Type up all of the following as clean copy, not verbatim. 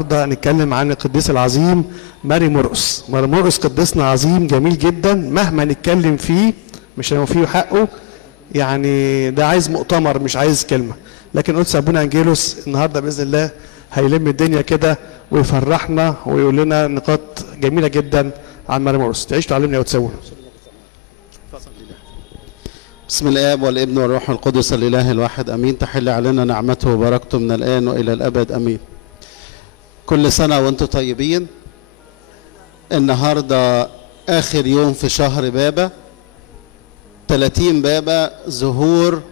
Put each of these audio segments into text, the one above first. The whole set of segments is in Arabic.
النهارده هنتكلم عن القديس العظيم ماري مرقس. ماري مرقس قديسنا عظيم جميل جدا، مهما نتكلم فيه مش هنوفيه حقه، يعني ده عايز مؤتمر مش عايز كلمه. لكن قدس ابونا انجيلوس النهارده باذن الله هيلم الدنيا كده ويفرحنا ويقول لنا نقاط جميله جدا عن ماري مرقس. تعيش تعلمنا وتسونا. بسم الآب والابن والروح القدس الإله الواحد أمين. تحل علينا نعمته وبركته من الآن وإلى الأبد أمين. كل سنة وأنتم طيبين. النهاردة آخر يوم في شهر بابا، 30 بابا، ظهور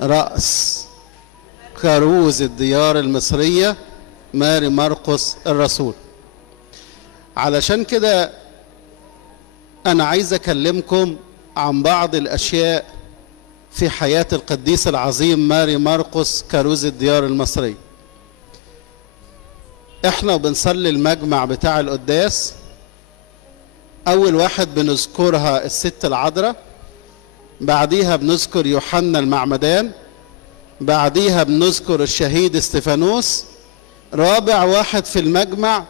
رأس كروز الديار المصرية ماري مرقس الرسول. علشان كده أنا عايز أكلمكم عن بعض الأشياء في حياة القديس العظيم ماري مرقس كروز الديار المصرية. احنا بنصلي المجمع بتاع القداس، أول واحد بنذكرها الست العذراء، بعديها بنذكر يوحنا المعمدان، بعديها بنذكر الشهيد استفانوس، رابع واحد في المجمع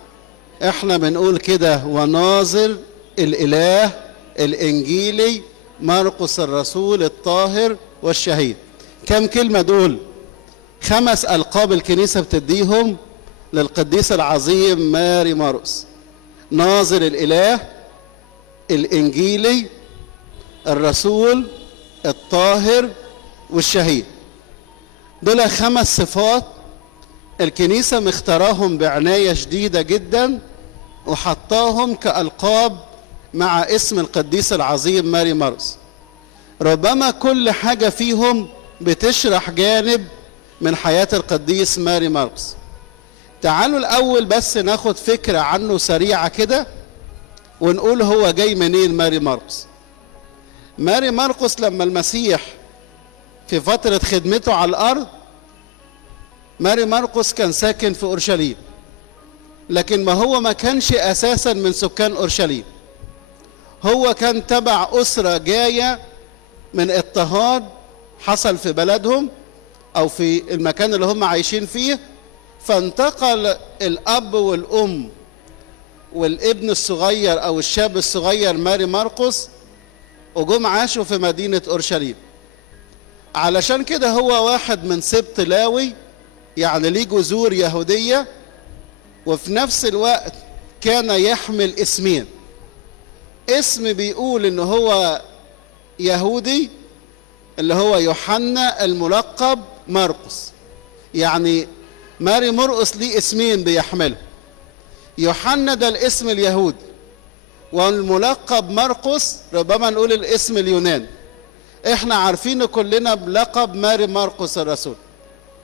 احنا بنقول كده وناظر الإله الإنجيلي مرقس الرسول الطاهر والشهيد. كم كلمة دول؟ 5 ألقاب الكنيسة بتديهم للقديس العظيم ماري مرقس: ناظر الإله الإنجيلي الرسول الطاهر والشهيد. دول 5 صفات الكنيسة مختاراهم بعناية شديدة جدا وحطاهم كألقاب مع اسم القديس العظيم ماري مرقس. ربما كل حاجة فيهم بتشرح جانب من حياة القديس ماري مرقس. تعالوا الأول بس ناخد فكرة عنه سريعة كده ونقول هو جاي منين ماري مرقس. ماري مرقس لما المسيح في فترة خدمته على الأرض، ماري مرقس كان ساكن في أورشليم، لكن ما كانش أساسا من سكان أورشليم. هو كان تبع أسرة جاية من اضطهاد حصل في بلدهم أو في المكان اللي هم عايشين فيه، فانتقل الأب والأم والابن الصغير أو الشاب الصغير ماري مرقس وجم عاشوا في مدينة أورشليم. علشان كده هو واحد من سبط لاوي، يعني ليه جذور يهودية، وفي نفس الوقت كان يحمل اسمين. اسم بيقول إنه هو يهودي اللي هو يوحنا الملقب مرقس، يعني ماري مرقس ليه اسمين بيحمله. يوحنا ده الاسم اليهودي، والملقب مرقس ربما نقول الاسم اليوناني. احنا عارفينه كلنا بلقب ماري مرقس الرسول،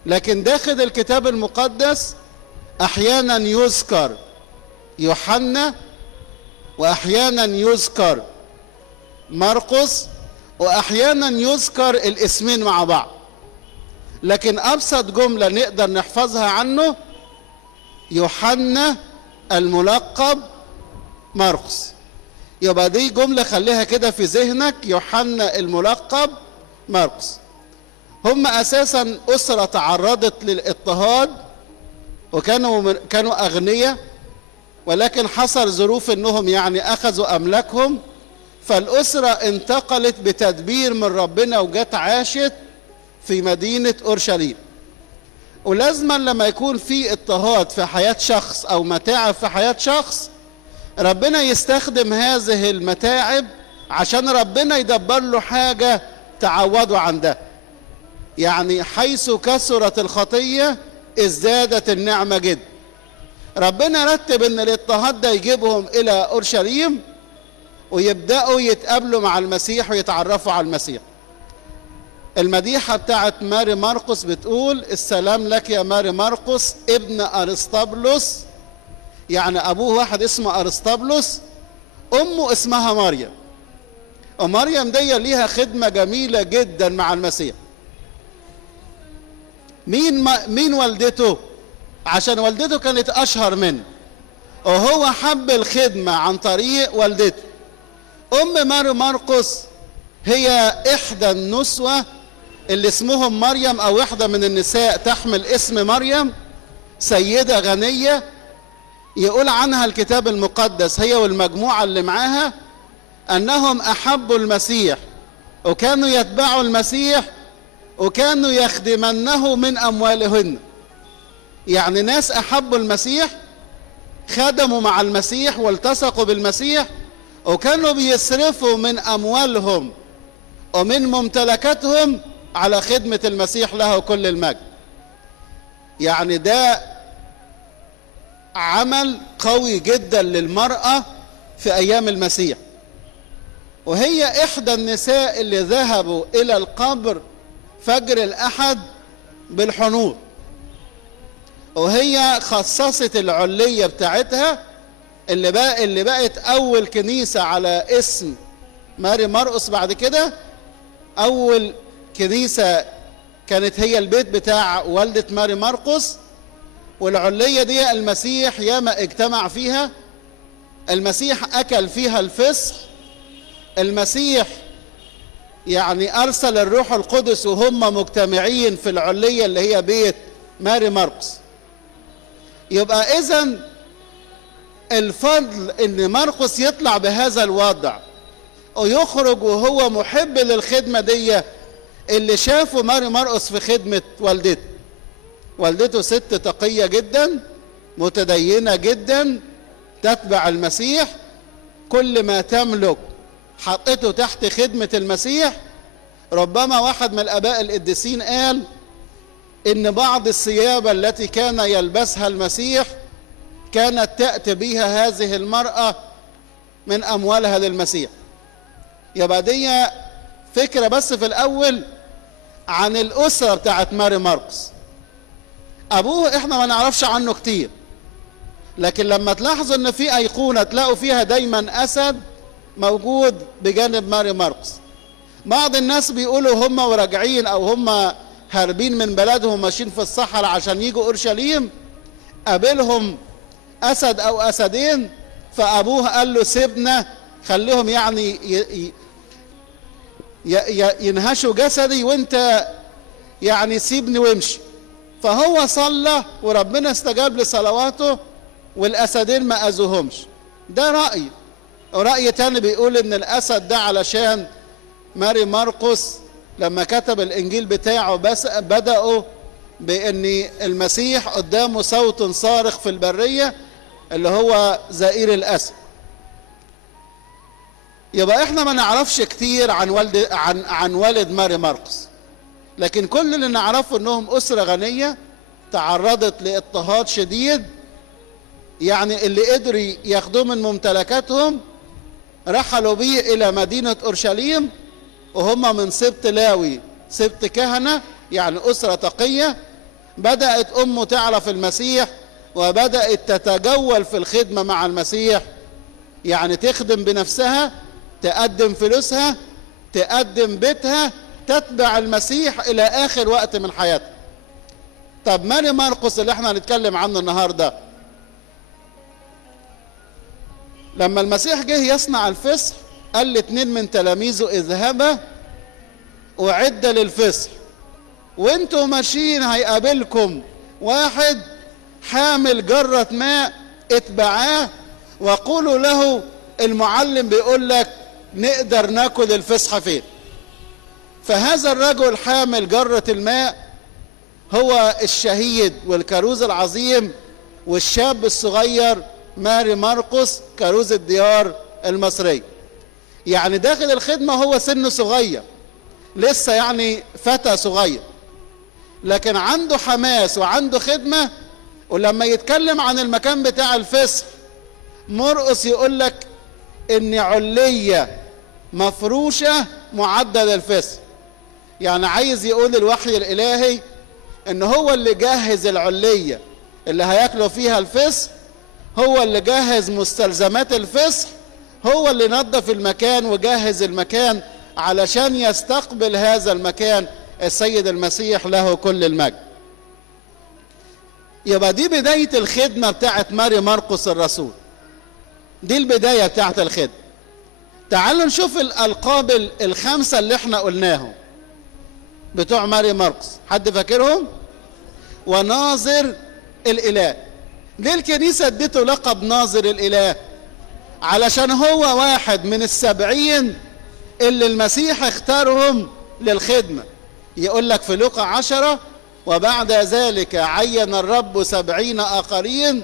لكن داخل الكتاب المقدس احيانا يذكر يوحنا واحيانا يذكر مرقس واحيانا يذكر الاسمين مع بعض. لكن ابسط جملة نقدر نحفظها عنه يوحنا الملقب مرقس. يبقى دي جملة خليها كده في ذهنك، يوحنا الملقب مرقس. هم اساسا اسرة تعرضت للاضطهاد وكانوا اغنياء، ولكن حصل ظروف انهم يعني اخذوا املاكهم، فالاسرة انتقلت بتدبير من ربنا وجت عاشت في مدينة اورشليم. ولازما لما يكون في اضطهاد في حياة شخص او متاعب في حياة شخص، ربنا يستخدم هذه المتاعب عشان ربنا يدبر له حاجة تعوضه عن ده. يعني حيث كثرت الخطية ازدادت النعمة جدا. ربنا رتب ان الاضطهاد ده يجيبهم الى اورشليم ويبدأوا يتقابلوا مع المسيح ويتعرفوا على المسيح. المديحة بتاعت ماري مرقس بتقول: السلام لك يا ماري مرقس ابن أرسطبلس، يعني أبوه واحد اسمه أرسطبلس، أمه اسمها مريم. ومريم دي ليها خدمة جميلة جدا مع المسيح. مين والدته؟ عشان والدته كانت أشهر منه، وهو حب الخدمة عن طريق والدته. أم ماري مرقس هي إحدى النسوة اللي اسمهم مريم، أو إحدى من النساء تحمل اسم مريم، سيدة غنية يقول عنها الكتاب المقدس هي والمجموعة اللي معاها أنهم أحبوا المسيح وكانوا يتبعوا المسيح وكانوا يخدمنه من أموالهن. يعني ناس أحبوا المسيح، خدموا مع المسيح والتصقوا بالمسيح، وكانوا بيصرفوا من أموالهم ومن ممتلكاتهم على خدمة المسيح له كل المجد. يعني ده عمل قوي جدا للمرأة في أيام المسيح. وهي إحدى النساء اللي ذهبوا إلى القبر فجر الأحد بالحنوط، وهي خصصت العلية بتاعتها اللي بقت أول كنيسة على اسم ماري مرقس. بعد كده أول كنيسة كانت هي البيت بتاع والدة ماري مرقس، والعلية دي المسيح ياما اجتمع فيها، المسيح أكل فيها الفصح، المسيح يعني أرسل الروح القدس وهم مجتمعين في العلية اللي هي بيت ماري مرقس. يبقى إذن الفضل إن مرقس يطلع بهذا الوضع ويخرج وهو محب للخدمة دي اللي شافه ماري مرقس في خدمة والدته ست تقية جدا متدينة جدا تتبع المسيح، كل ما تملك حطته تحت خدمة المسيح. ربما واحد من الآباء القديسين قال إن بعض الثياب التي كان يلبسها المسيح كانت تأتي بها هذه المرأة من أموالها للمسيح. يبقى دي فكرة بس في الأول عن الأسرة بتاعت ماري مرقس. أبوه إحنا ما نعرفش عنه كتير، لكن لما تلاحظوا إن في أيقونة تلاقوا فيها دايما أسد موجود بجانب ماري مرقس. بعض الناس بيقولوا هم وراجعين أو هم هاربين من بلدهم ماشيين في الصحراء عشان يجوا أورشليم قابلهم أسد أو أسدين، فأبوه قال له سيبنا خليهم يعني ينهشوا جسدي وانت يعني سيبني وامشي. فهو صلى وربنا استجاب لصلواته والأسدين ما أذوهمش. ده رأي. ورأي تاني بيقول ان الأسد ده علشان ماري مرقس لما كتب الإنجيل بتاعه بس بدأوا بأن المسيح قدامه صوت صارخ في البرية اللي هو زئير الأسد. يبقى احنا ما نعرفش كتير عن والد ماري مرقس، لكن كل اللي نعرفه انهم أسرة غنية تعرضت لاضطهاد شديد. يعني اللي قدروا ياخدوه من ممتلكاتهم رحلوا بيه إلى مدينة أورشليم، وهم من سبط لاوي سبط كهنة، يعني أسرة تقية. بدأت أمه تعرف المسيح وبدأت تتجول في الخدمة مع المسيح، يعني تخدم بنفسها، تقدم فلوسها، تقدم بيتها، تتبع المسيح إلى آخر وقت من حياتها. طب ماري مرقس اللي احنا هنتكلم عنه النهارده، لما المسيح جه يصنع الفصح قال لاتنين من تلاميذه اذهبا وعد للفصح، وانتوا ماشيين هيقابلكم واحد حامل جرة ماء، اتبعاه وقولوا له المعلم بيقول لك نقدر ناكل الفصحى فين. فهذا الرجل حامل جرة الماء هو الشهيد والكروز العظيم والشاب الصغير ماري مرقس كروز الديار المصري. يعني داخل الخدمة هو سنه صغير لسه، يعني فتى صغير، لكن عنده حماس وعنده خدمة. ولما يتكلم عن المكان بتاع الفصح مرقس يقول لك ان علية مفروشة معدة للفصح. يعني عايز يقول الوحي الالهي ان هو اللي جهز العلية اللي هياكلوا فيها الفصح، هو اللي جهز مستلزمات الفصح، هو اللي نظف المكان وجهز المكان علشان يستقبل هذا المكان السيد المسيح له كل المجد. يبقى دي بداية الخدمة بتاعت ماري مرقس الرسول، دي البداية بتاعت الخدمة. تعالوا نشوف الألقاب الخمسة اللي احنا قلناهم بتوع ماري مرقس. حد فاكرهم؟ وناظر الإله. ليه الكنيسة اديته لقب ناظر الإله؟ علشان هو واحد من ال70 اللي المسيح اختارهم للخدمة. يقول لك في لوقا 10: وبعد ذلك عين الرب 70 آخرين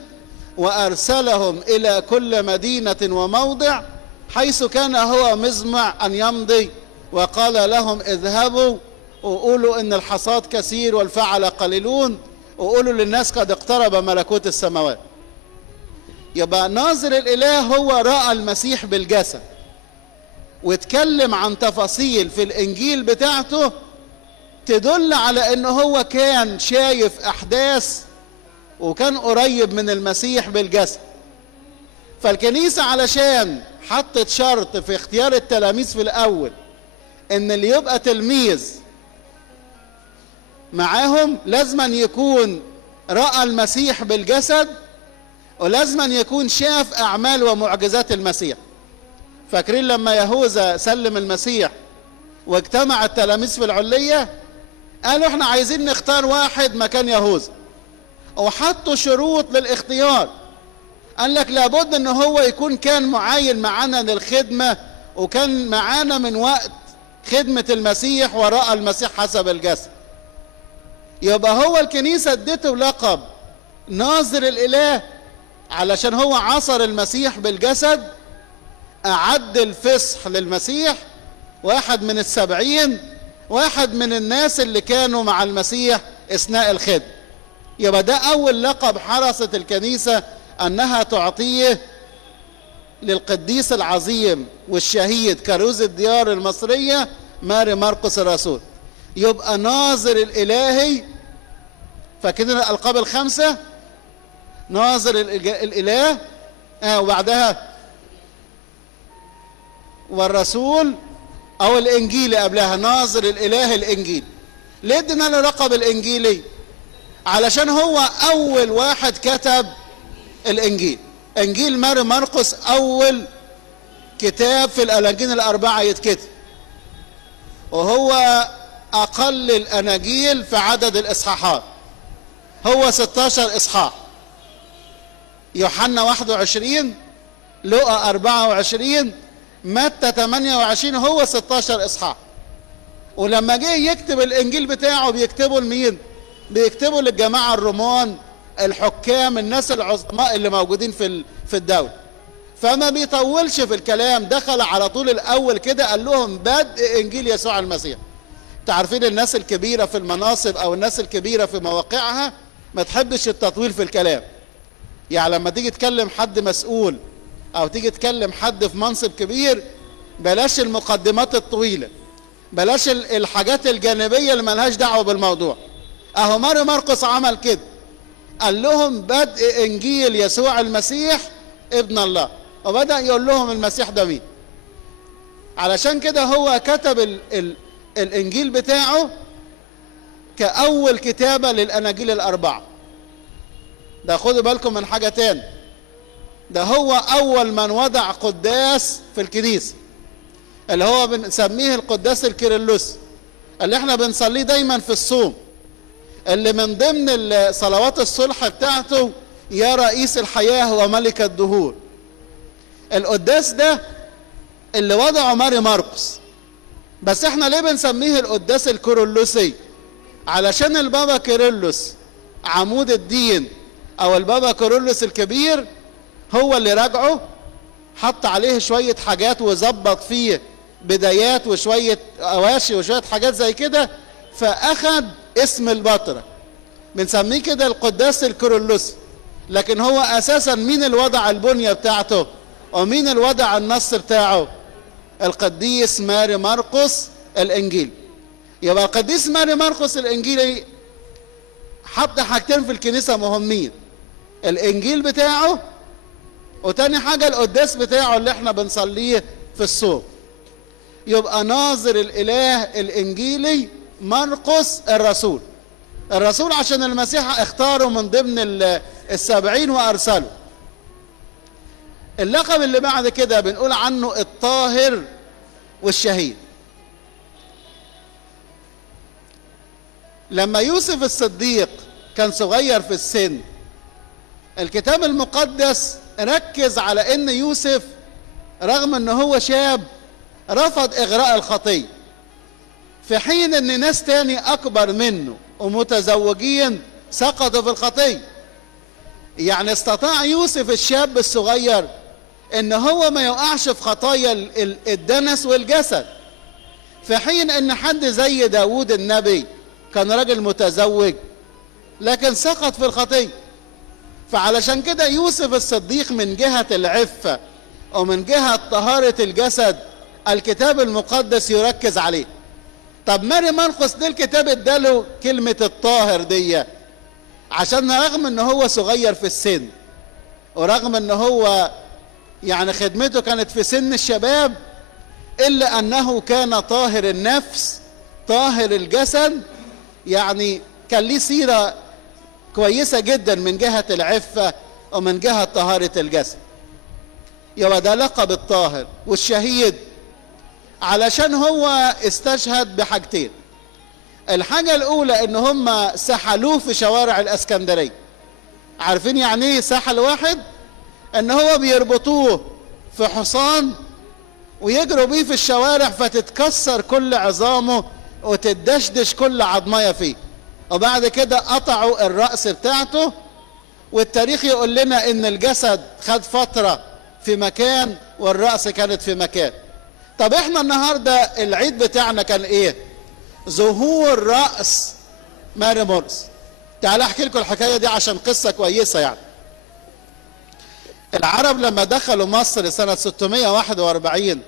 وأرسلهم إلى كل مدينة وموضع حيث كان هو مزمع أن يمضي، وقال لهم: اذهبوا وقولوا إن الحصاد كثير والفعل قليلون، وقولوا للناس قد اقترب ملكوت السماوات. يبقى ناظر الإله هو رأى المسيح بالجسد، واتكلم عن تفاصيل في الإنجيل بتاعته تدل على إنه هو كان شايف أحداث وكان قريب من المسيح بالجسد. فالكنيسة علشان حطت شرط في اختيار التلاميذ في الأول إن اللي يبقى تلميذ معاهم لازم يكون رأى المسيح بالجسد، ولازم يكون شاف أعمال ومعجزات المسيح. فاكرين لما يهوذا سلم المسيح واجتمع التلاميذ في العلية، قالوا احنا عايزين نختار واحد مكان يهوذا، وحطوا شروط للاختيار. قال لك لابد ان هو يكون كان معاين معانا للخدمة، وكان معانا من وقت خدمة المسيح ورأى المسيح حسب الجسد. يبقى هو الكنيسة ادته لقب ناظر الإله علشان هو عصر المسيح بالجسد، أعد الفصح للمسيح، واحد من ال70، واحد من الناس اللي كانوا مع المسيح أثناء الخدمة. يبقى ده أول لقب حرصت الكنيسة أنها تعطيه للقديس العظيم والشهيد كروز الديار المصرية ماري مرقس الرسول. يبقى ناظر الإلهي. فاكرين الألقاب ال5؟ ناظر الإله، وبعدها والرسول أو الإنجيلي قبلها، ناظر الإله الإنجيل. ليه ادينا له لقب الإنجيلي؟ علشان هو أول واحد كتب الإنجيل. إنجيل ماري مرقس أول كتاب في الأناجيل ال4 يتكتب، وهو أقل الأناجيل في عدد الإصحاحات، هو 16 إصحاح. يوحنا 21، لوقا 24، متى 28، هو 16 إصحاح. ولما جه يكتب الإنجيل بتاعه بيكتبه لمين؟ بيكتبه للجماعة الرومان، الحكام، الناس العظماء اللي موجودين في الدولة. فما بيطولش في الكلام، دخل على طول الأول كده قال لهم بدء إنجيل يسوع المسيح. تعرفين الناس الكبيرة في المناصب أو الناس الكبيرة في مواقعها ما تحبش التطويل في الكلام. يعني لما تيجي تكلم حد مسؤول أو تيجي تكلم حد في منصب كبير، بلاش المقدمات الطويلة، بلاش الحاجات الجانبية اللي ملهاش دعوة بالموضوع. أهو ماري مرقس عمل كده، قال لهم بدء إنجيل يسوع المسيح ابن الله، وبدأ يقول لهم المسيح ده مين. علشان كده هو كتب الإنجيل بتاعه كأول كتابة للأناجيل ال4. ده خدوا بالكم من حاجة تاني، ده هو أول من وضع قداس في الكنيسة، اللي هو بنسميه القداس الكيرلس، اللي احنا بنصليه دايما في الصوم، اللي من ضمن صلوات الصلح بتاعته يا رئيس الحياة وملك الدهور. القداس ده اللي وضعه ماري مرقس. بس احنا ليه بنسميه القداس الكيرلسي؟ علشان البابا كيرلس عمود الدين او البابا كيرلس الكبير هو اللي راجعه، حط عليه شوية حاجات وظبط فيه بدايات وشوية اواشي وشوية حاجات زي كده، فاخد اسم البطرة، بنسميه كده القداس الكيرلسي. لكن هو اساسا مين اللي وضع البنية بتاعته ومين اللي وضع النص بتاعه؟ القديس ماري مرقس الانجيل. يبقى القديس ماري مرقس الانجيلي حط حاجتين في الكنيسة مهمين، الانجيل بتاعه، وتاني حاجة القداس بتاعه اللي احنا بنصليه في الصوم. يبقى ناظر الإله الإنجيلي مرقس الرسول. الرسول عشان المسيح اختاره من ضمن ال70 وأرسله. اللقب اللي بعد كده بنقول عنه الطاهر والشهيد. لما يوسف الصديق كان صغير في السن الكتاب المقدس ركز على ان يوسف رغم ان هو شاب رفض اغراء الخطية، في حين ان ناس تاني اكبر منه ومتزوجين سقطوا في الخطية. يعني استطاع يوسف الشاب الصغير ان هو ما يقعش في خطايا الدنس والجسد، في حين ان حد زي داود النبي كان راجل متزوج لكن سقط في الخطية. فعلشان كده يوسف الصديق من جهة العفة ومن جهة طهارة الجسد الكتاب المقدس يركز عليه. طب ماري مرقس ليه الكتاب اداله كلمة الطاهر دي؟ عشان رغم ان هو صغير في السن ورغم ان هو يعني خدمته كانت في سن الشباب، الا انه كان طاهر النفس طاهر الجسد، يعني كان ليه سيرة كويسة جدا من جهة العفة ومن جهة طهارة الجسد. يبقى ده لقب الطاهر. والشهيد علشان هو استشهد بحاجتين. الحاجة الأولى إن هم سحلوه في شوارع الإسكندرية. عارفين يعني إيه سحل واحد؟ إن هو بيربطوه في حصان ويجروا بيه في الشوارع فتتكسر كل عظامه وتدشدش كل عظمية فيه، وبعد كده قطعوا الرأس بتاعته. والتاريخ يقول لنا إن الجسد خد فترة في مكان والرأس كانت في مكان. طب احنا النهاردة العيد بتاعنا كان ايه؟ ظهور رأس ماري مرقس. تعالى احكي لكم الحكاية دي عشان قصة كويسة. يعني العرب لما دخلوا مصر سنة 641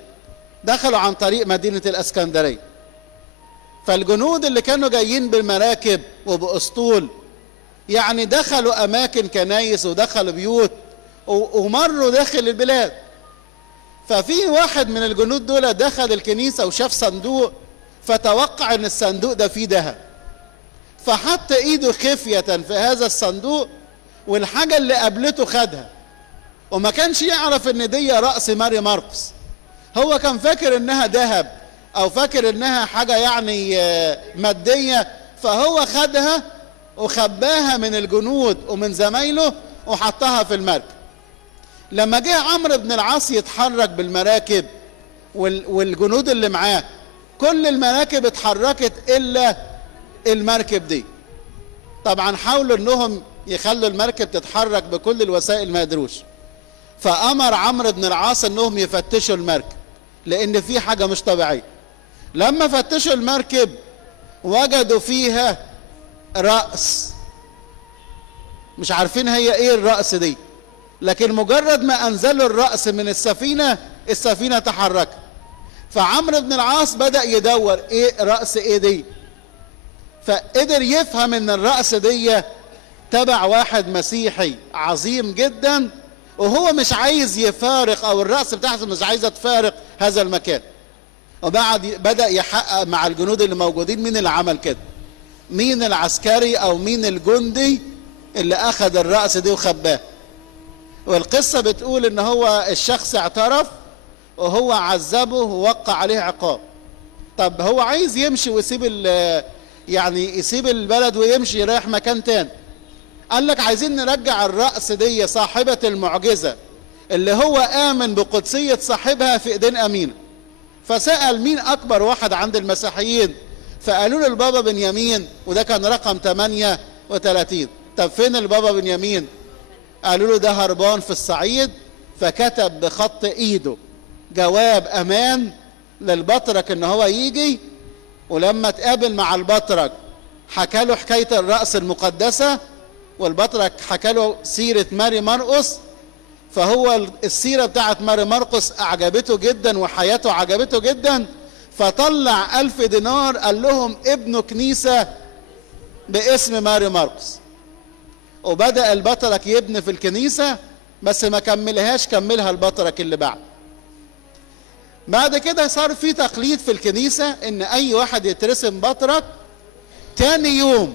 دخلوا عن طريق مدينة الاسكندرية. فالجنود اللي كانوا جايين بالمراكب وبأسطول يعني دخلوا اماكن كنايس ودخلوا بيوت ومروا داخل البلاد. ففي واحد من الجنود دول دخل الكنيسة وشاف صندوق فتوقع ان الصندوق ده فيه ذهب، فحط ايده خفية في هذا الصندوق والحاجة اللي قابلته خدها، وما كانش يعرف ان دي رأس ماري مرقس. هو كان فاكر انها ذهب او فاكر انها حاجة يعني مادية، فهو خدها وخباها من الجنود ومن زمايله وحطها في المركب. لما جه عمرو بن العاص يتحرك بالمراكب والجنود اللي معاه، كل المراكب اتحركت الا المركب دي. طبعا حاولوا انهم يخلوا المركب تتحرك بكل الوسائل ما قدروش، فامر عمرو بن العاص انهم يفتشوا المركب لان في حاجه مش طبيعيه. لما فتشوا المركب وجدوا فيها رأس، مش عارفين هي ايه الرأس دي، لكن مجرد ما انزلوا الرأس من السفينة تحركت. فعمرو بن العاص بدأ يدور ايه رأس ايه دي، فقدر يفهم ان الرأس دي تبع واحد مسيحي عظيم جدا وهو مش عايز يفارق، او الرأس بتاعته مش عايزة تفارق هذا المكان. وبعد بدأ يحقق مع الجنود اللي موجودين مين اللي عمل كده، مين العسكري او مين الجندي اللي اخذ الرأس دي وخباه. والقصة بتقول ان هو الشخص اعترف وهو عذبه ووقع عليه عقاب. طب هو عايز يمشي ويسيب يعني يسيب البلد ويمشي يريح مكان تاني. قال لك عايزين نرجع الرأس دي صاحبة المعجزة اللي هو آمن بقدسية صاحبها في ايدين أمينة. فسأل مين أكبر واحد عند المسيحيين، فقالوا له البابا بنيامين، وده كان رقم 38. طب فين البابا بنيامين؟ قالوا له ده هربان في الصعيد. فكتب بخط ايده جواب امان للبطرك ان هو يجي، ولما تقابل مع البطرك حكى له حكايه الرأس المقدسه، والبطرك حكى له سيره ماري مرقس. فهو السيره بتاعت ماري مرقس اعجبته جدا وحياته عجبته جدا، فطلع 1000 دينار قال لهم ابنوا كنيسه باسم ماري مرقس. وبدأ البطرك يبني في الكنيسة بس ما كملهاش، كملها البطرك اللي بعد كده صار في تقليد في الكنيسة ان اي واحد يترسم بطرك تاني يوم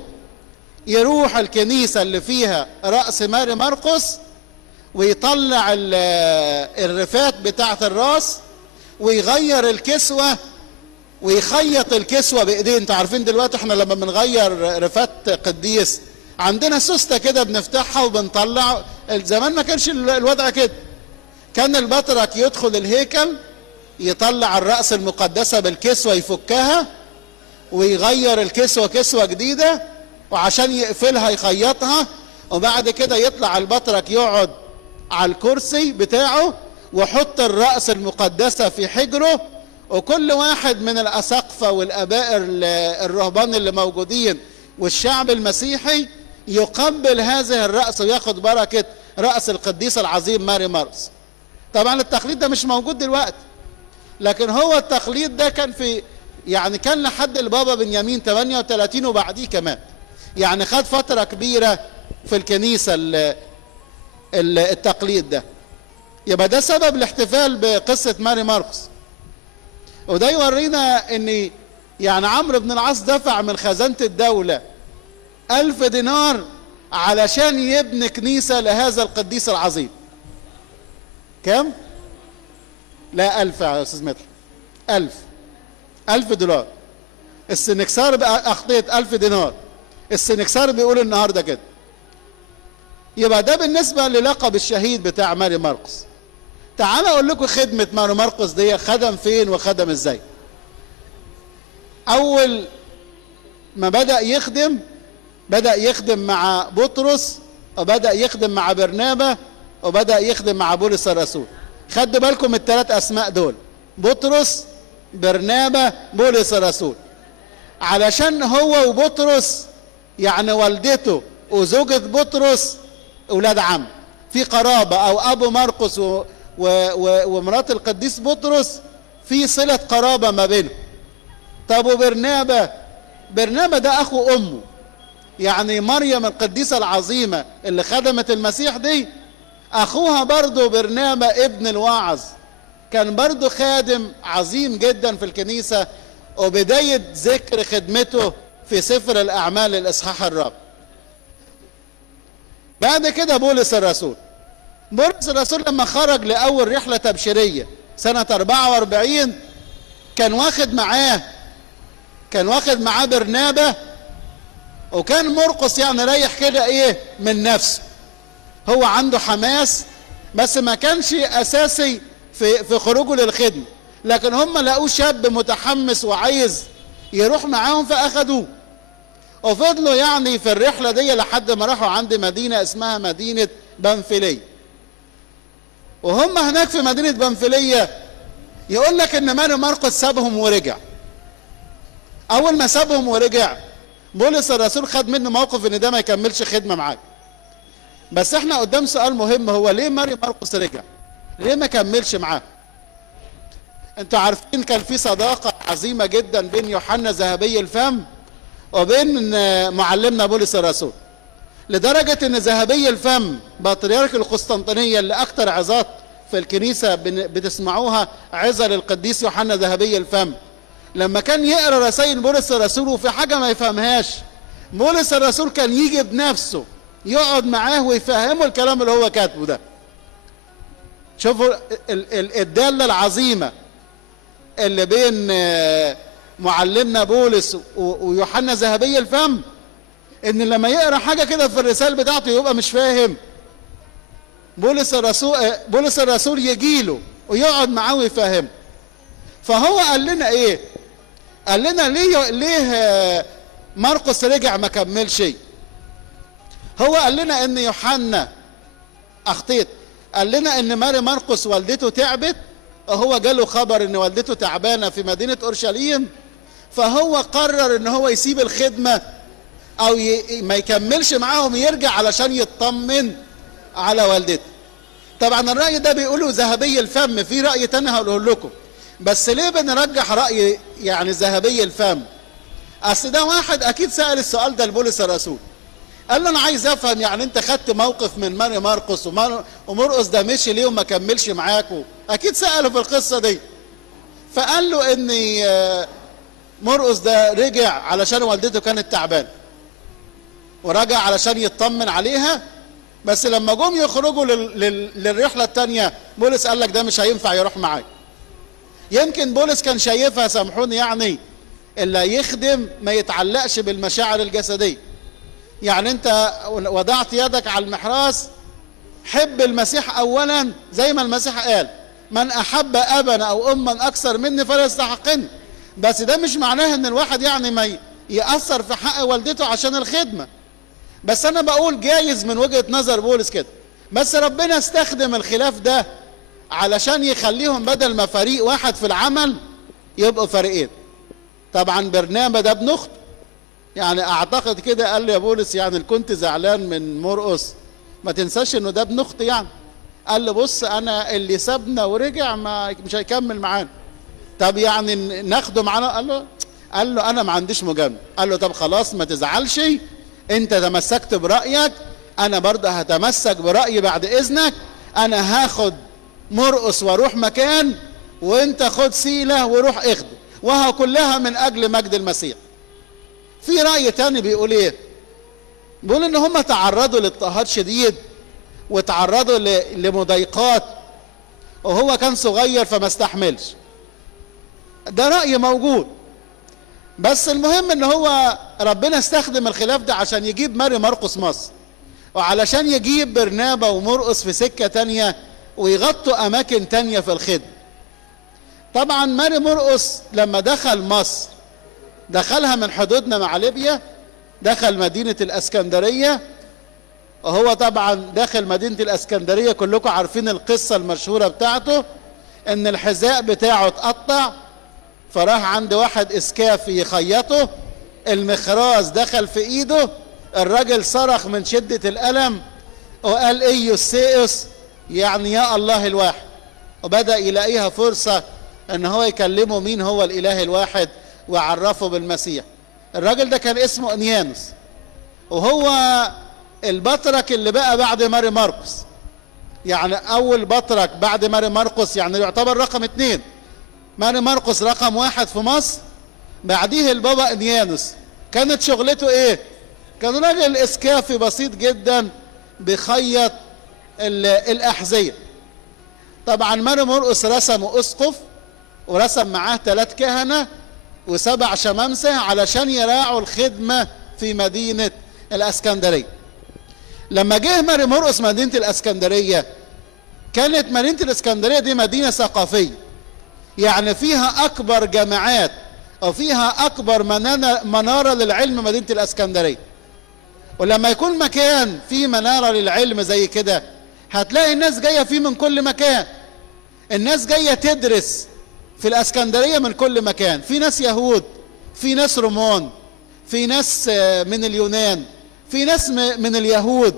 يروح الكنيسة اللي فيها رأس ماري مرقس ويطلع الرفات بتاعة الراس ويغير الكسوة ويخيط الكسوة بايديه. انتوا عارفين دلوقتي احنا لما بنغير رفات قديس عندنا سوستة كده بنفتحها وبنطلع زمان ما كانش الوضع كده. كان البطرك يدخل الهيكل يطلع الرأس المقدسة بالكسوة يفكها ويغير الكسوة كسوة جديدة، وعشان يقفلها يخيطها، وبعد كده يطلع البطرك يقعد على الكرسي بتاعه وحط الرأس المقدسة في حجره، وكل واحد من الأساقفة والآباء الرهبان اللي موجودين والشعب المسيحي يقبل هذه الرأس وياخد بركة رأس القديس العظيم ماري مرقس. طبعا التقليد ده مش موجود دلوقتي، لكن هو التقليد ده كان في يعني كان لحد البابا بنيامين 38 وبعديه كمان، يعني خد فترة كبيرة في الكنيسة التقليد ده. يبقى ده سبب الاحتفال بقصة ماري مرقس. وده يورينا ان يعني عمرو بن العاص دفع من خزانة الدولة 1000 دينار علشان يبني كنيسة لهذا القديس العظيم. كم؟ لا 1000 يا أستاذ متر، 1000 دولار. السنكسار بقى أخطيت 1000 دينار، السنكسار بيقول النهاردة كده. يبقى ده بالنسبة للقب الشهيد بتاع ماري مرقس. تعال أقول لكم خدمة ماري مرقس دي خدم فين وخدم إزاي. أول ما بدأ يخدم مع بطرس، وبدأ يخدم مع برنابا، وبدأ يخدم مع بولس الرسول. خدوا بالكم الثلاث أسماء دول، بطرس، برنابا، بولس الرسول، علشان هو وبطرس يعني والدته وزوجة بطرس أولاد عم في قرابة، أو أبو مرقس ومرات القديس بطرس في صلة قرابة ما بينهم. طب وبرنابا ده أخو أمه، يعني مريم القديسة العظيمة اللي خدمت المسيح دي أخوها برضو برنابا ابن الواعظ، كان برضو خادم عظيم جدا في الكنيسة، وبداية ذكر خدمته في سفر الأعمال الإصحاح الرابع. بعد كده بولس الرسول لما خرج لأول رحلة تبشيرية سنة 44 كان واخد معاه برنابا، وكان مرقس يعني رايح كده ايه من نفسه، هو عنده حماس بس ما كانش اساسي في خروجه للخدمة، لكن هم لقوه شاب متحمس وعايز يروح معاهم فاخدوه، وفضلوا يعني في الرحلة دي لحد ما راحوا عند مدينة اسمها مدينة بنفلية. وهم هناك في مدينة بنفلية يقول لك ان ماري مرقس سابهم ورجع. اول ما سابهم ورجع بولس الرسول خد منه موقف ان ده ما يكملش خدمة معاه. بس احنا قدام سؤال مهم، هو ليه ماري مرقس رجع؟ ليه ما كملش معاه؟ انتوا عارفين كان في صداقة عظيمة جدا بين يوحنا ذهبي الفم وبين معلمنا بولس الرسول، لدرجة ان ذهبي الفم بطريرك القسطنطينية اللي اكتر عظات في الكنيسة بتسمعوها عظة للقديس يوحنا ذهبي الفم، لما كان يقرأ رسائل بولس الرسول وفي حاجة ما يفهمهاش بولس الرسول كان يجي بنفسه يقعد معاه ويفهمه الكلام اللي هو كاتبه ده. شوفوا الدالة العظيمة اللي بين معلمنا بولس ويوحنا ذهبي الفم، ان لما يقرأ حاجة كده في الرسالة بتاعته يبقى مش فاهم، بولس الرسول يجيله ويقعد معاه ويفهمه. فهو قال لنا ايه؟ قال لنا ليه مرقس رجع ما كملش؟ هو قال لنا ان يوحنا قال لنا ان ماري مرقس والدته تعبت، وهو جاله خبر ان والدته تعبانه في مدينه اورشليم، فهو قرر ان هو يسيب الخدمه او ما يكملش معاهم، يرجع علشان يطمن على والدته. طبعا الراي ده بيقوله ذهبي الفم، في راي تاني هقوله لكم، بس ليه بنرجح راي يعني ذهبي الفم؟ اصل ده واحد اكيد سأل السؤال ده لبولس الرسول، قال له انا عايز افهم يعني انت خدت موقف من ماري مرقس ومرقس ده مشي ليه وما كملش معاكوا؟ اكيد سأله في القصه دي. فقال له ان مرقس ده رجع علشان والدته كانت تعبانه ورجع علشان يطمن عليها، بس لما جم يخرجوا للرحله الثانيه بولس قال لك ده مش هينفع يروح معاك. يمكن بولس كان شايفها، سامحوني يعني، اللي يخدم ما يتعلقش بالمشاعر الجسديه. يعني انت وضعت يدك على المحراث حب المسيح اولا، زي ما المسيح قال من احب ابا او اما اكثر مني فلا يستحقني. بس ده مش معناه ان الواحد يعني ما يأثر في حق والدته عشان الخدمة. بس انا بقول جايز من وجهة نظر بولس كده، بس ربنا استخدم الخلاف ده علشان يخليهم بدل ما فريق واحد في العمل يبقوا فريقين. طبعا برنابا ده ابن اخته، يعني اعتقد كده قال له يا بولس يعني كنت زعلان من مرقس ما تنساش انه ده ابن اختي يعني. قال له بص انا اللي سابنا ورجع مش هيكمل معانا، طب يعني ناخده معانا؟ قال له انا ما عنديش مجامله. قال له طب خلاص ما تزعلش، انت تمسكت برايك، انا برضه هتمسك برايي بعد اذنك. انا هاخد مرقس واروح مكان، وانت خد سيله وروح اخده، وها كلها من اجل مجد المسيح. في راي تاني بيقول ايه؟ بيقول ان هم تعرضوا لاضطهاد شديد وتعرضوا لمضايقات وهو كان صغير فما استحملش. ده رأي موجود، بس المهم ان هو ربنا استخدم الخلاف ده عشان يجيب ماري مرقس مصر، وعلشان يجيب برنابا ومرقس في سكة تانية ويغطوا اماكن تانية في الخدمة. طبعا ماري مرقس لما دخل مصر دخلها من حدودنا مع ليبيا، دخل مدينة الاسكندرية. وهو طبعا داخل مدينة الاسكندرية كلكم عارفين القصة المشهورة بتاعته، ان الحذاء بتاعه اتقطع، فراح عند واحد اسكافي يخيطه، المخراز دخل في ايده، الراجل صرخ من شدة الألم وقال ايوس سيوس، يعني يا الله الواحد، وبدأ يلاقيها فرصة ان هو يكلمه مين هو الاله الواحد وعرفه بالمسيح. الراجل ده كان اسمه انيانوس، وهو البطرك اللي بقى بعد ماري مرقس، يعني اول بطرك بعد ماري مرقس، يعني يعتبر رقم 2. ماري مرقس رقم 1 في مصر، بعديه البابا انيانوس. كانت شغلته ايه؟ كان راجل اسكافي بسيط جدا بيخيط الاحذية. طبعا ماري مرقس رسموا اسقف ورسم معاه 3 كهنة و7 شمامسة علشان يراعوا الخدمة في مدينة الاسكندرية. لما جه ماري مرقس مدينة الاسكندرية، كانت مدينة الاسكندرية دي مدينة ثقافية، يعني فيها اكبر جامعات وفيها اكبر منارة للعلم مدينة الاسكندرية. ولما يكون مكان فيه منارة للعلم زي كده هتلاقي الناس جاية فيه من كل مكان. الناس جاية تدرس في الاسكندرية من كل مكان، في ناس يهود، في ناس رومان، في ناس من اليونان، في ناس من اليهود،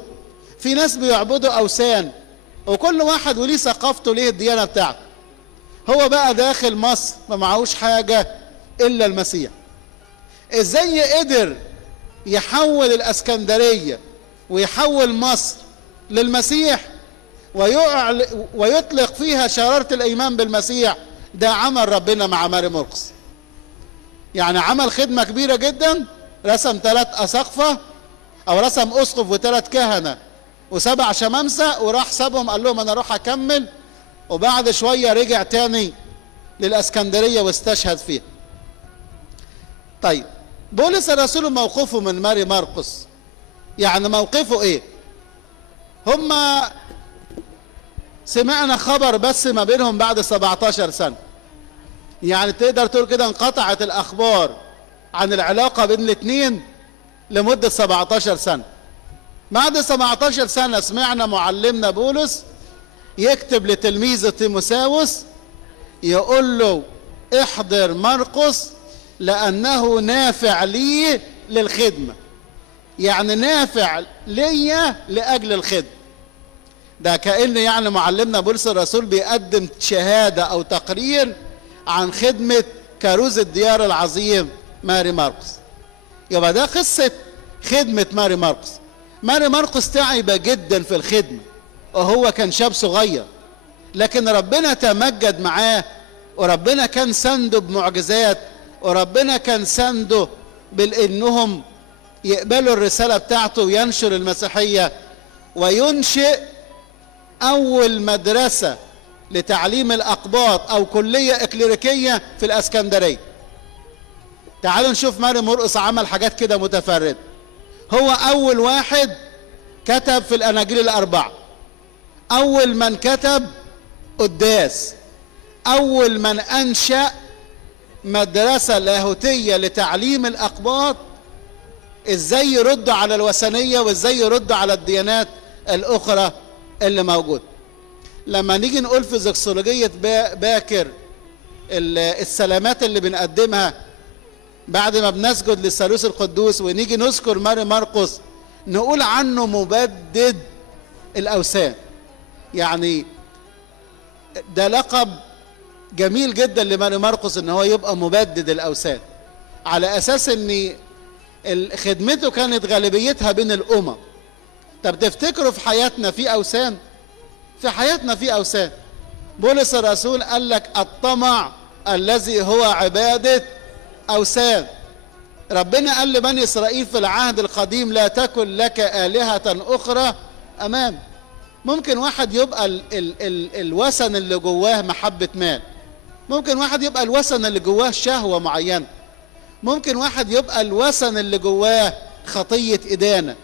في ناس بيعبدوا اوثان، وكل واحد وليه ثقافته وليه الديانة بتاعته. هو بقى داخل مصر ما معهوش حاجة الا المسيح. ازاي قدر يحول الاسكندرية ويحول مصر للمسيح ويطلق فيها شرارة الايمان بالمسيح؟ ده عمل ربنا مع ماري مرقس، يعني عمل خدمة كبيرة جدا، رسم 3 أساقفة او رسم اسقف و3 كهنة و7 شمامسة، وراح سابهم قال لهم انا اروح اكمل، وبعد شوية رجع تاني للاسكندرية واستشهد فيها. طيب بولس الرسول موقفه من ماري مرقس، يعني موقفه ايه؟ هما سمعنا خبر بس ما بينهم بعد 17 سنة، يعني تقدر تقول كده انقطعت الاخبار عن العلاقة بين الاثنين لمدة 17 سنة. بعد 17 سنة سمعنا معلمنا بولس يكتب لتلميذه تيموثاوس يقول له احضر مرقس لأنه نافع لي للخدمة، يعني نافع لي لأجل الخدمة. ده كأن يعني معلمنا بولس الرسول بيقدم شهادة أو تقرير عن خدمة كاروز الديار العظيم ماري مرقس. يبقى ده قصة خدمة ماري مرقس. ماري مرقس تعب جدا في الخدمة وهو كان شاب صغير، لكن ربنا تمجد معاه، وربنا كان سنده بمعجزات، وربنا كان سنده بأنهم يقبلوا الرسالة بتاعته وينشر المسيحية، وينشئ أول مدرسة لتعليم الأقباط أو كلية إكليريكية في الأسكندرية. تعالوا نشوف ماري مرقس عمل حاجات كده متفردة. هو أول واحد كتب في الأناجيل ال4، أول من كتب قداس، أول من أنشأ مدرسة لاهوتية لتعليم الأقباط إزاي يردوا على الوثنية وإزاي يردوا على الديانات الأخرى اللي موجودة. لما نيجي نقول في زكسولوجية باكر السلامات اللي بنقدمها بعد ما بنسجد للثالوث القدوس ونيجي نذكر ماري مرقس نقول عنه مبدد الأوثان. يعني ده لقب جميل جدا لماري مرقس ان هو يبقى مبدد الأوثان، على أساس ان خدمته كانت غالبيتها بين الأمم. طب تفتكروا في حياتنا في أوثان؟ في حياتنا في أوثان. بولس الرسول قال لك الطمع الذي هو عبادة أوثان. ربنا قال لبني إسرائيل في العهد القديم لا تكن لك آلهة أخرى أمام. ممكن واحد يبقى الوثن اللي جواه محبة مال، ممكن واحد يبقى الوثن اللي جواه شهوة معينة، ممكن واحد يبقى الوثن اللي جواه خطية إدانة،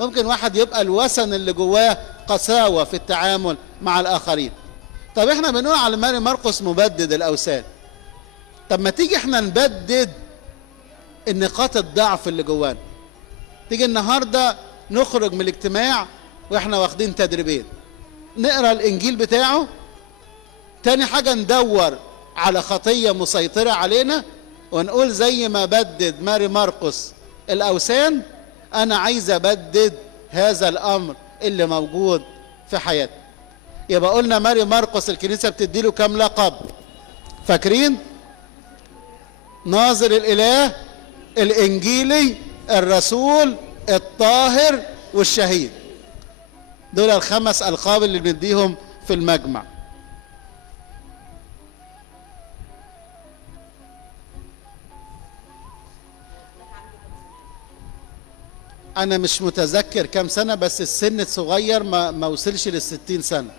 ممكن واحد يبقى الوثن اللي جواه قساوة في التعامل مع الآخرين. طب احنا بنقول على ماري مرقس مبدد الأوثان. طب ما تيجي احنا نبدد النقاط الضعف اللي جوانا. تيجي النهاردة نخرج من الاجتماع واحنا واخدين تدريبين، نقرأ الإنجيل بتاعه، تاني حاجة ندور على خطية مسيطرة علينا ونقول زي ما بدد ماري مرقس الأوثان أنا عايز أبدد هذا الأمر اللي موجود في حياتي. يبقى قلنا ماري مرقس الكنيسة بتديله كام لقب؟ فاكرين؟ ناظر الإله، الإنجيلي، الرسول، الطاهر، والشهيد. دول الخمس ألقاب اللي بنديهم في المجمع. أنا مش متذكر كام سنة، بس السن صغير ما وصلش لل60 سنة،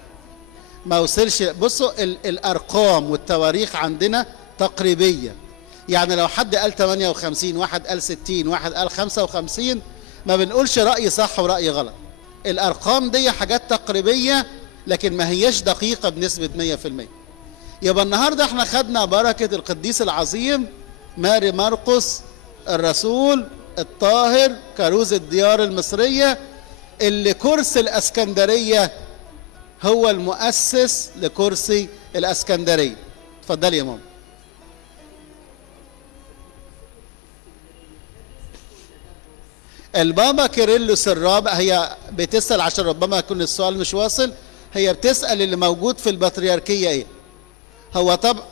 ما وصلش. بصوا الأرقام والتواريخ عندنا تقريبية. يعني لو حد قال 58، واحد قال 60، واحد قال 55، ما بنقولش رأي صح ورأي غلط. الأرقام دي حاجات تقريبية لكن ما هيش دقيقة بنسبة 100%. يبقى النهاردة احنا خدنا بركة القديس العظيم ماري مرقس الرسول الطاهر كروز الديار المصرية، اللي كرسي الاسكندرية هو المؤسس لكرسي الاسكندرية. اتفضلي يا ماما. البابا كيرلس الرابع، هي بتسأل عشان ربما يكون السؤال مش واصل، هي بتسأل اللي موجود في البطريركية ايه. هو طبعا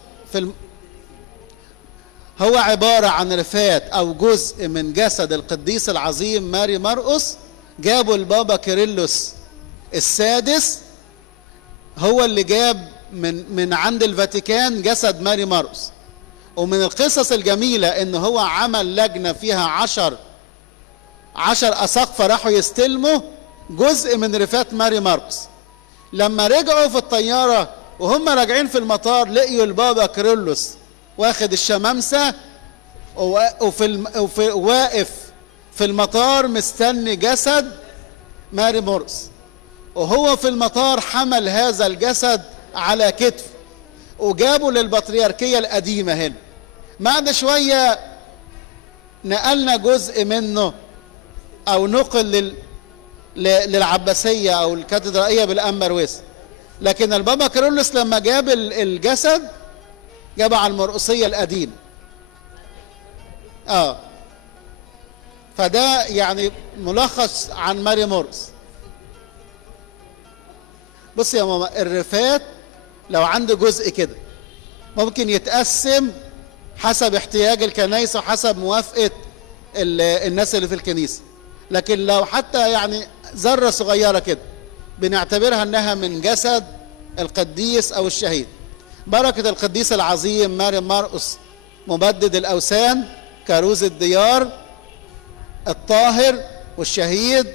هو عبارة عن رفات أو جزء من جسد القديس العظيم ماري مرقس. جابوا البابا كيرلس السادس، هو اللي جاب من عند الفاتيكان جسد ماري مرقس. ومن القصص الجميلة إن هو عمل لجنة فيها 10 أساقفة راحوا يستلموا جزء من رفات ماري مرقس. لما رجعوا في الطيارة وهم راجعين في المطار لقيوا البابا كيرلس واخد الشمامسة واقف في المطار مستني جسد ماري مرقس، وهو في المطار حمل هذا الجسد على كتف وجابه للبطريركية القديمة هنا. بعد شوية نقلنا جزء منه أو نقل للعباسية أو الكاتدرائية بالأمبرويس. لكن البابا كيرلس لما جاب الجسد جابه على المرقسية القديمة. فده يعني ملخص عن ماري مرقس. بص يا ماما، الرفات لو عنده جزء كده ممكن يتقسم حسب احتياج الكنائس وحسب موافقة الناس اللي في الكنيسة. لكن لو حتى يعني ذرة صغيرة كده بنعتبرها انها من جسد القديس او الشهيد. بركة القديس العظيم ماري مرقس مبدد الأوثان كروز الديار الطاهر والشهيد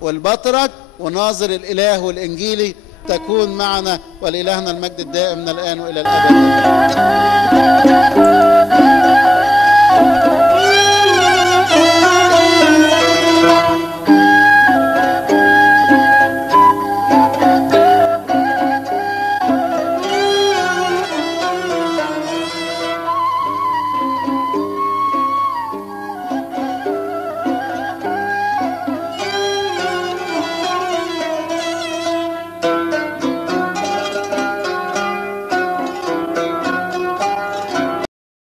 والبطرك وناظر الإله والإنجيلي تكون معنا، ولإلهنا المجد الدائم من الآن وإلى الأبد.